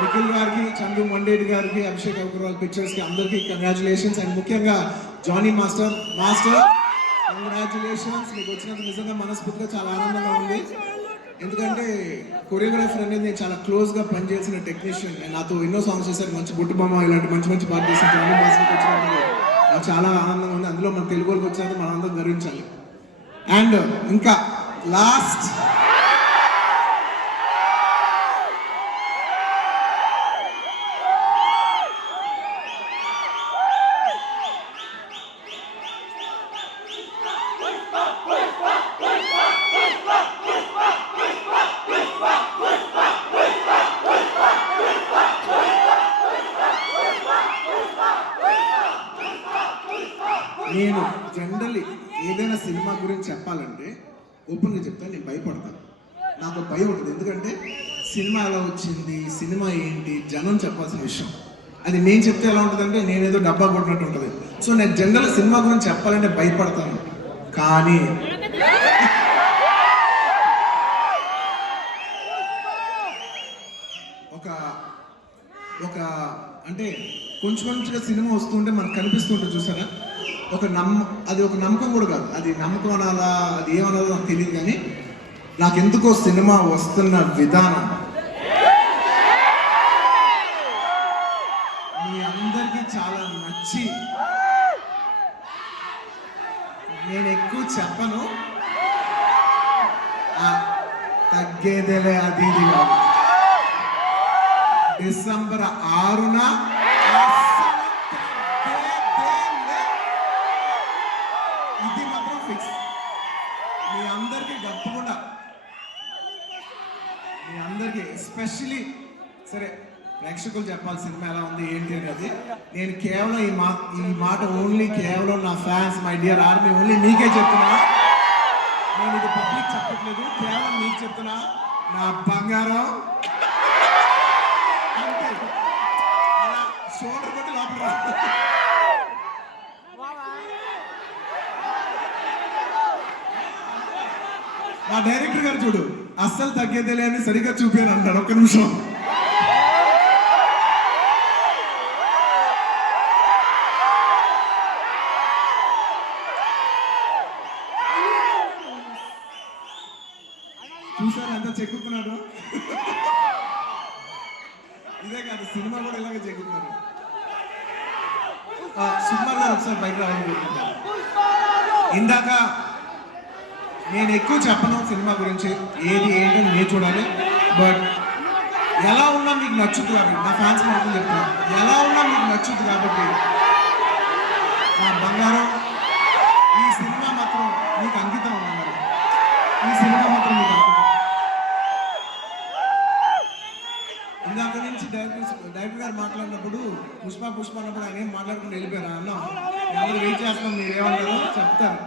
నిఖిల్ గారికి చందు మండేటి గారికి అభిషేక్ అగ్రవాల్ పిక్చర్స్కి అందరికి కంగ్రాచులేషన్స్ అండ్ ముఖ్యంగా జానీ మాస్టర్ మాస్టర్ కంగ్రాచులేషన్స్ మీకు వచ్చినందుకు నిజంగా మనస్ఫూర్తిగా చాలా ఆనందంగా ఉంది. ఎందుకంటే కొరియోగ్రాఫర్ అనేది నేను చాలా క్లోజ్గా పనిచేసిన టెక్నీషియన్ నాతో ఎన్నో సాంగ్స్ చేశారు. మంచి బుట్టు బొమ్మ ఇలాంటి మంచి మంచి పాట చేసిన జానీ మాస్టర్కి వచ్చినందుకు నాకు చాలా ఆనందంగా ఉంది. అందులో మన తెలుగు వాళ్ళకి వచ్చినందుకు మనం అందరం గర్వించాలి. అండ్ ఇంకా లాస్ట్ నేను జనరల్లీ ఏదైనా సినిమా గురించి చెప్పాలంటే ఓపెన్గా చెప్తాను నేను భయపడతాను నాకు భయం ఉంటుంది. ఎందుకంటే సినిమా ఎలా వచ్చింది సినిమా ఏంటి జనం చెప్పాల్సిన విషయం. అది నేను చెప్తే ఎలా ఉంటుందంటే నేనేదో డబ్బా కొట్టినట్టు ఉంటుంది. సో నేను జనరల్ సినిమా గురించి చెప్పాలంటే భయపడతాను. కానీ ఒక ఒక అంటే కొంచెం కొంచెంగా సినిమా వస్తుంటే మనకు కనిపిస్తుంటే చూసారా? ఒక నమ్మ అది ఒక నమ్మకం కూడా కాదు. అది నమ్మకం అనాలా అది ఏమనాలో నాకు తెలియదు కానీ నాకు ఎందుకో సినిమా వస్తున్న విధానం. మీ అందరికీ చాలా నచ్చి నేను ఎక్కువ చెప్పను. తగ్గేదేలే అది ఇది డిసెంబర్ ఆరున మీ అందరికీ ఎస్పెషలీ సరే ప్రేక్షకులు చెప్పాలి సినిమా ఎలా ఉంది ఏంటి అనేది. నేను కేవలం ఈ మా ఈ మాట ఓన్లీ కేవలం నా fans my dear army only మీకే చెప్తున్నా. నేను ఇది పబ్లిక్ చెప్పట్లేదు కేవలం మీకు చెప్తున్నా. నా బంగారం. అలా షోల్డర్ కొట్టి లోపల నా డైరెక్టర్ గారు చూడు. అస్సలు తగ్గేదేలే అని సరిగ్గా చూపాను అంటాడు. ఒక్క నిమిషం. చూసారు ఎంత చెక్కున్నాడు ఇదే కాదు సినిమా కూడా ఇలాగే చెక్కుతున్నారు ఆ, ఒకసారి బయట ఇందాక నేను ఎక్కువ చెప్పను సినిమా గురించి. ఏది ఏంటని నేను చూడాలి. బట్ ఎలా ఉన్నా మీకు నచ్చుతుంది కాబట్టి నా ఫ్యాన్స్ మాత్రం చెప్తాను ఎలా ఉన్నా మీకు నచ్చుతుంది కాబట్టి నా బంగారం ఈ సినిమా మాత్రం మీకు అంకితం అన్నారు ఈ సినిమా మాత్రం మీకు అంకితం ఇందాక నుంచి డైరెక్టర్ డైరెక్టర్ గారు మాట్లాడినప్పుడు పుష్ప పుష్ప అన్నప్పుడు ఆయన ఏం మాట్లాడుకుంటూ వెళ్ళిపోయారు అన్న. ఎవరు వెయిట్ చేస్తాం మీరు చెప్తారు.